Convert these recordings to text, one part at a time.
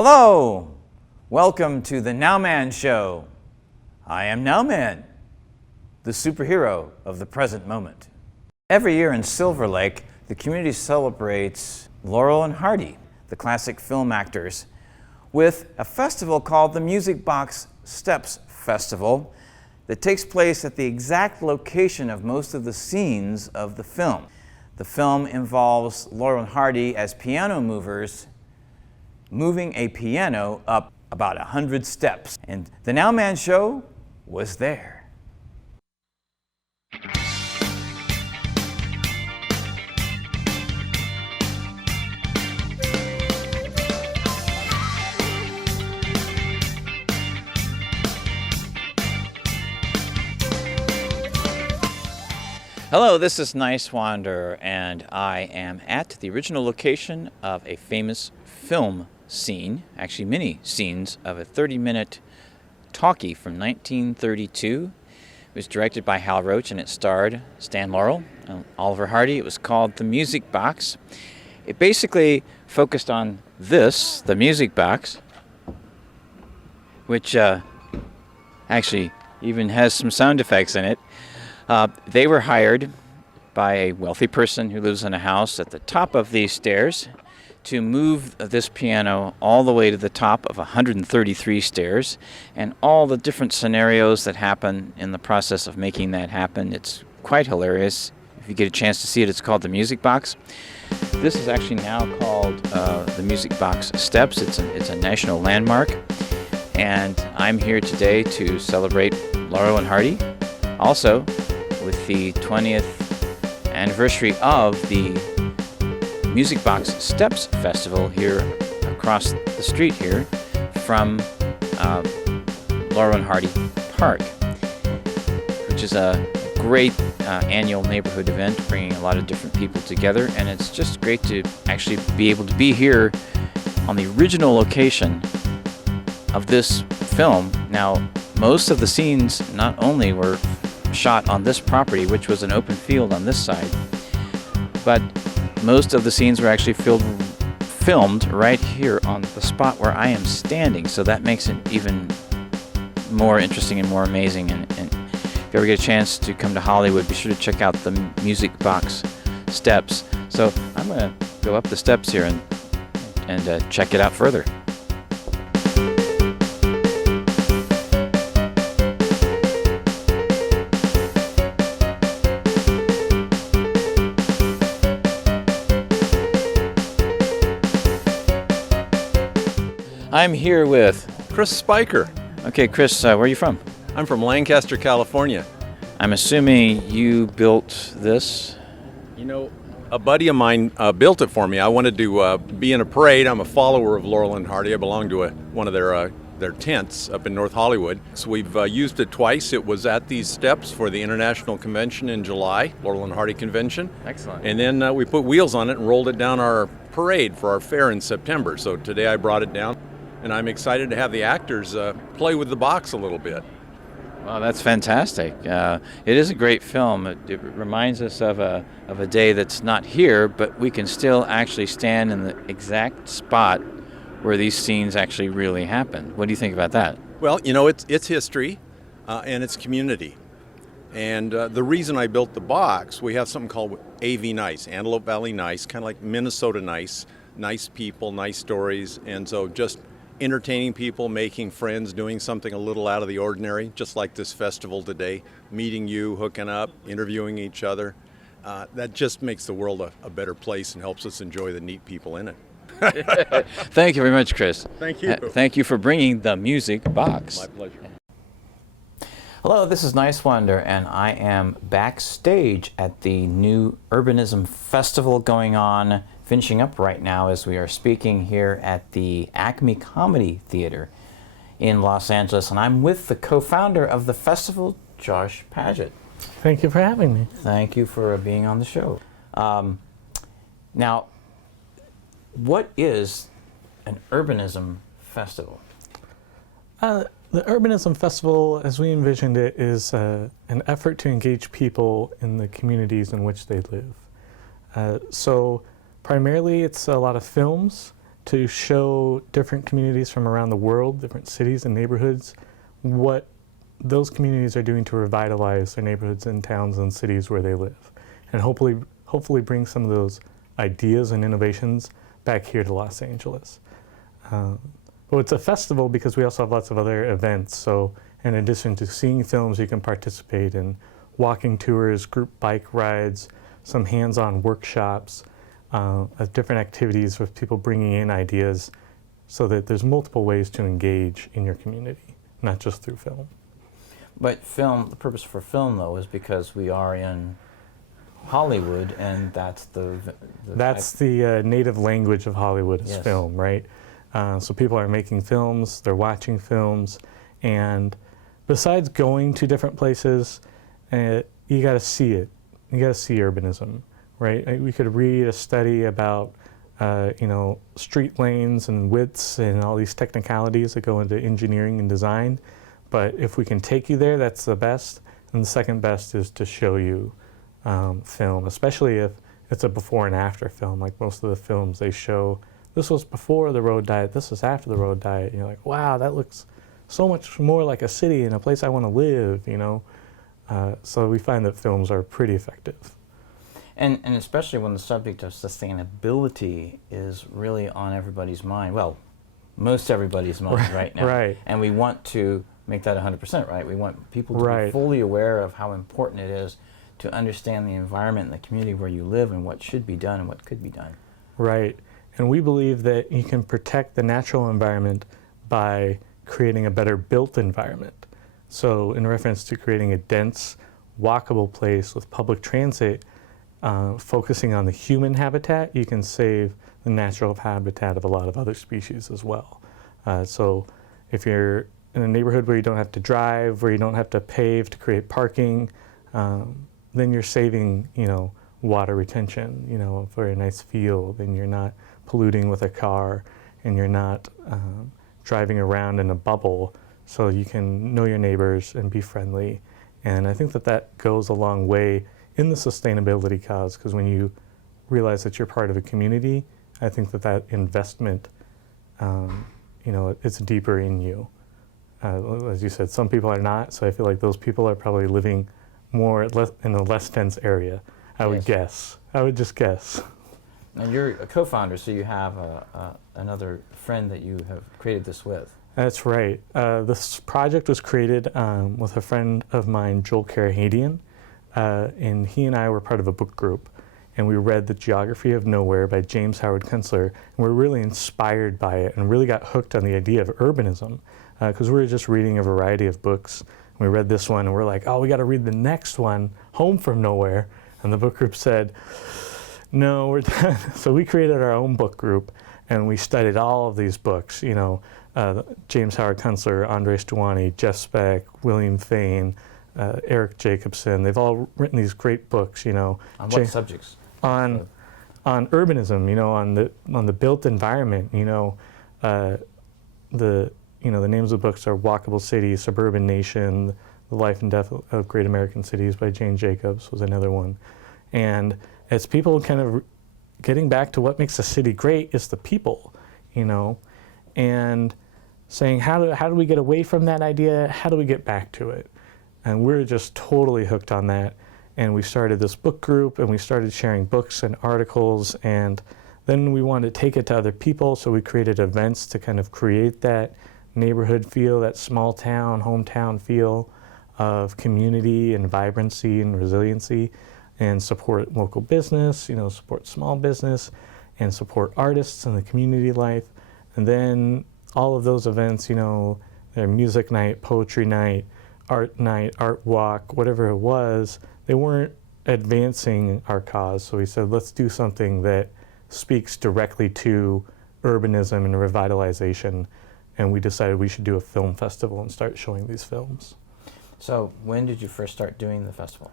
Hello! Welcome to the Nowman Show. I am Nowman, the superhero of the present moment. Every year in Silver Lake, the community celebrates Laurel and Hardy, the classic film actors, with a festival called the Music Box Steps Festival that takes place at the exact location of most of the scenes of the film. The film involves Laurel and Hardy as piano movers moving a piano up about 100 steps. And the Nowman Show was there. Hello, this is Nice Wanderer, and I am at the original location of a famous film scene, actually many scenes of a 30-minute talkie from 1932. It was directed by Hal Roach and it starred Stan Laurel and Oliver Hardy. It was called The Music Box. It basically focused on this, the music box, which actually even has some sound effects in it. They were hired by a wealthy person who lives in a house at the top of these stairs to move this piano all the way to the top of 133 stairs, and all the different scenarios that happen in the process of making that happen. It's quite hilarious. If you get a chance to see it, it's called The Music Box. This is actually now called the Music Box Steps. It's a national landmark, and I'm here today to celebrate Laurel and Hardy, also with the 20th anniversary of the Music Box Steps Festival here across the street here from Laurel and Hardy Park, which is a great annual neighborhood event bringing a lot of different people together, and it's just great to actually be able to be here on the original location of this film. Now, most of the scenes not only were shot on this property, which was an open field on this side, but most of the scenes were actually filmed right here on the spot where I am standing, so that makes it even more interesting and more amazing. And if you ever get a chance to come to Hollywood, be sure to check out the Music Box Steps. So I'm going to go up the steps here and check it out further. I'm here with Chris Spiker. Okay, Chris, where are you from? I'm from Lancaster, California. I'm assuming you built this? You know, a buddy of mine built it for me. I wanted to be in a parade. I'm a follower of Laurel and Hardy. I belong to one of their tents up in North Hollywood. So we've used it twice. It was at these steps for the International Convention in July, Laurel and Hardy Convention. Excellent. And then we put wheels on it and rolled it down our parade for our fair in September. So today I brought it down, and I'm excited to have the actors play with the box a little bit. Well, that's fantastic. It is a great film. It reminds us of a day that's not here, but we can still actually stand in the exact spot where these scenes actually really happen. What do you think about that? Well, you know, it's history and it's community. And the reason I built the box, we have something called AV Nice, Antelope Valley Nice, kind of like Minnesota Nice. Nice people, nice stories, and so just entertaining people, making friends, doing something a little out of the ordinary, just like this festival today, meeting you, hooking up, interviewing each other. That just makes the world a better place and helps us enjoy the neat people in it. Thank you very much, Chris. Thank you. Thank you for bringing the Music Box. My pleasure. Hello, this is Nice Wonder, and I am backstage at the new Urbanism Festival going on, finishing up right now as we are speaking here at the Acme Comedy Theater in Los Angeles, and I'm with the co-founder of the festival, Josh Paget. Thank you for having me. Thank you for being on the show. Now, what is an urbanism festival? The Urbanism Festival, as we envisioned it, is an effort to engage people in the communities in which they live. So primarily it's a lot of films, to show different communities from around the world, different cities and neighborhoods, what those communities are doing to revitalize their neighborhoods and towns and cities where they live, and hopefully bring some of those ideas and innovations back here to Los Angeles. But it's a festival because we also have lots of other events. So in addition to seeing films, you can participate in walking tours, group bike rides, some hands-on workshops, different activities with people bringing in ideas, so that there's multiple ways to engage in your community, not just through film. But film, the purpose for film, though, is because we are in Hollywood, and that's the native language of Hollywood is Yes. film, right? So people are making films, they're watching films, and besides going to different places, you got to see it. You got to see urbanism, right? We could read a study about, street lanes and widths and all these technicalities that go into engineering and design. But if we can take you there, that's the best. And the second best is to show you film, especially if it's a before and after film. Like most of the films, they show this was before the road diet, this was after the road diet. You're like, wow, that looks so much more like a city and a place I want to live, So we find that films are pretty effective. And especially when the subject of sustainability is really on everybody's mind. Well, most everybody's mind right now. Right. And we want to make that 100%, right? We want people to be Right. fully aware of how important it is to understand the environment and the community where you live and what should be done and what could be done. Right. And we believe that you can protect the natural environment by creating a better built environment. So in reference to creating a dense, walkable place with public transit, focusing on the human habitat, you can save the natural habitat of a lot of other species as well. So if you're in a neighborhood where you don't have to drive, where you don't have to pave to create parking, then you're saving, water retention, for a nice field, and you're not polluting with a car, and you're not driving around in a bubble, so you can know your neighbors and be friendly. And I think that goes a long way in the sustainability cause, because when you realize that you're part of a community, I think that investment, it's deeper in you. As you said, some people are not, so I feel like those people are probably living more in a less dense area. I would guess. I would just guess. And you're a co-founder, so you have another friend that you have created this with. That's right. This project was created with a friend of mine, Joel Karahadian, and he and I were part of a book group, and we read The Geography of Nowhere by James Howard Kunstler, and we were really inspired by it and really got hooked on the idea of urbanism, because we were just reading a variety of books. We read this one, and we're like, oh, we got to read the next one, Home from Nowhere. And the book group said, no, we're done. So we created our own book group, and we studied all of these books, James Howard Kunstler, Andres Duany, Jeff Speck, William Fain, Eric Jacobson. They've all written these great books, On what subjects? On urbanism, on the built environment, the names of the books are Walkable City, Suburban Nation, The Life and Death of Great American Cities by Jane Jacobs was another one. And as people kind of getting back to what makes a city great is the people, and saying how do we get away from that idea? How do we get back to it? And we're just totally hooked on that. And we started this book group, and we started sharing books and articles, and then we wanted to take it to other people, so we created events to kind of create that neighborhood feel, that small town, hometown feel of community and vibrancy and resiliency, and support local business, support small business, and support artists and the community life. And then all of those events, their music night, poetry night, art walk, whatever it was, they weren't advancing our cause. So we said, let's do something that speaks directly to urbanism and revitalization. And we decided we should do a film festival and start showing these films. So when did you first start doing the festival?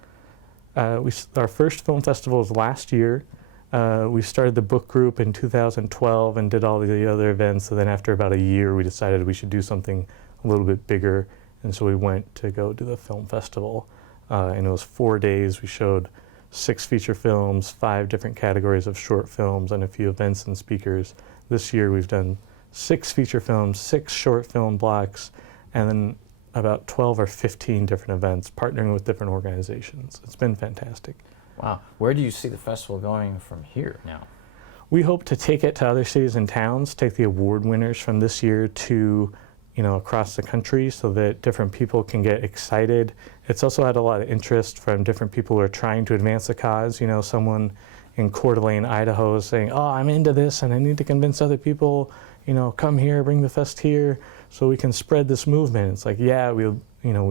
Our first film festival was last year. We started the book group in 2012 and did all the other events. And then after about a year, we decided we should do something a little bit bigger. And so we went to go do the film festival. And it was 4 days. We showed 6 feature films, 5 different categories of short films, and a few events and speakers. This year we've done 6 feature films, 6 short film blocks, and then about 12 or 15 different events, partnering with different organizations. It's been fantastic. Wow. Where do you see the festival going from here now? We hope to take it to other cities and towns, take the award winners from this year to, across the country so that different people can get excited. It's also had a lot of interest from different people who are trying to advance the cause. Someone in Coeur d'Alene, Idaho is saying, oh, I'm into this and I need to convince other people, come here, bring the fest here so we can spread this movement. It's like, yeah, we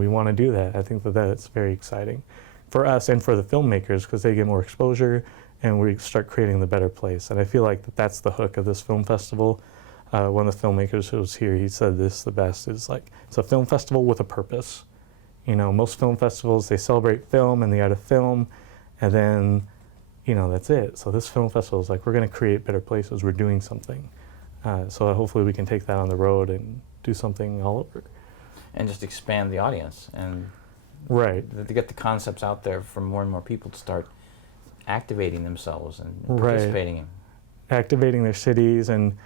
want to do that. I think that's very exciting for us and for the filmmakers because they get more exposure and we start creating the better place. And I feel like that's the hook of this film festival. One of the filmmakers who was here, he said this the best, is like, it's a film festival with a purpose. Most film festivals, they celebrate film and the art of film, and then, that's it. So this film festival is like, we're going to create better places, we're doing something. So hopefully we can take that on the road and do something all over. And just expand the audience and right. To get the concepts out there for more and more people to start activating themselves and Right. participating in. Activating their cities and,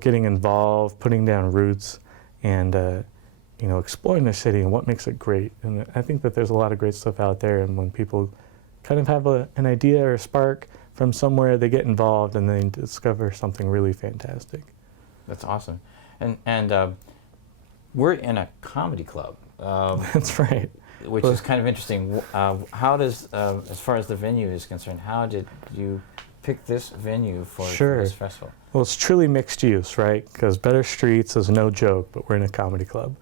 getting involved, putting down roots, and, exploring their city and what makes it great. And I think that there's a lot of great stuff out there, and when people kind of have an idea or a spark from somewhere, they get involved and they discover something really fantastic. That's awesome. And we're in a comedy club. That's right. Which is kind of interesting. How does, as far as the venue is concerned, how did you pick this venue for this festival? Well, it's truly mixed use, right? Because Better Streets is no joke, but we're in a comedy club.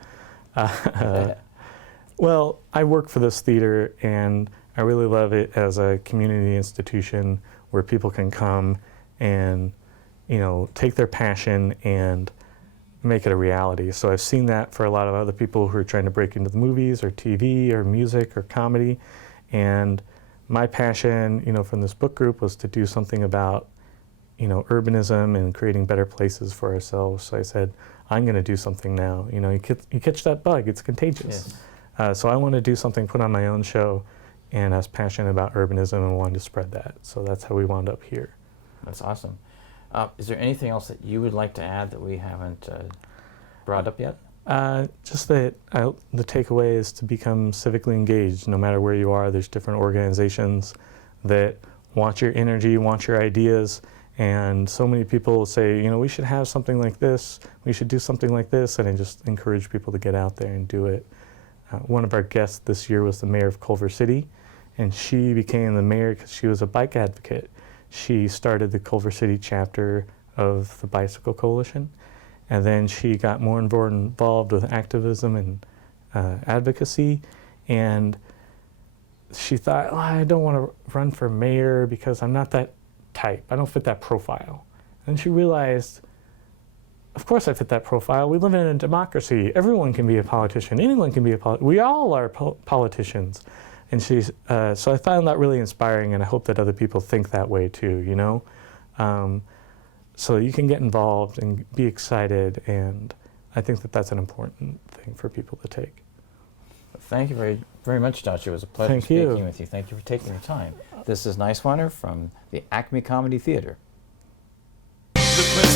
Well, I work for this theater, and I really love it as a community institution where people can come and, take their passion and make it a reality. So I've seen that for a lot of other people who are trying to break into the movies or TV or music or comedy. And my passion, from this book group was to do something about, urbanism and creating better places for ourselves. So I said, I'm going to do something now. You catch that bug, it's contagious. Yes. So I want to do something, put on my own show, and I was passionate about urbanism and wanted to spread that. So that's how we wound up here. That's awesome. Is there anything else that you would like to add that we haven't brought up yet? Just that the takeaway is to become civically engaged. No matter where you are, there's different organizations that want your energy, want your ideas, and so many people say, we should have something like this, we should do something like this, and I just encourage people to get out there and do it. One of our guests this year was the mayor of Culver City, and she became the mayor because she was a bike advocate. She started the Culver City chapter of the Bicycle Coalition, and then she got more and more involved with activism and advocacy, and she thought, I don't want to run for mayor because I'm not that type. I don't fit that profile. And she realized, of course I fit that profile. We live in a democracy. Everyone can be a politician. Anyone can be a politician. We all are politicians. And so I found that really inspiring, and I hope that other people think that way too, so you can get involved and be excited, and I think that that's an important thing for people to take. Thank you very, very much, Joshua. It was a pleasure speaking with you. Thank you for taking your time. This is Nice Wanner from the Acme Comedy Theater. The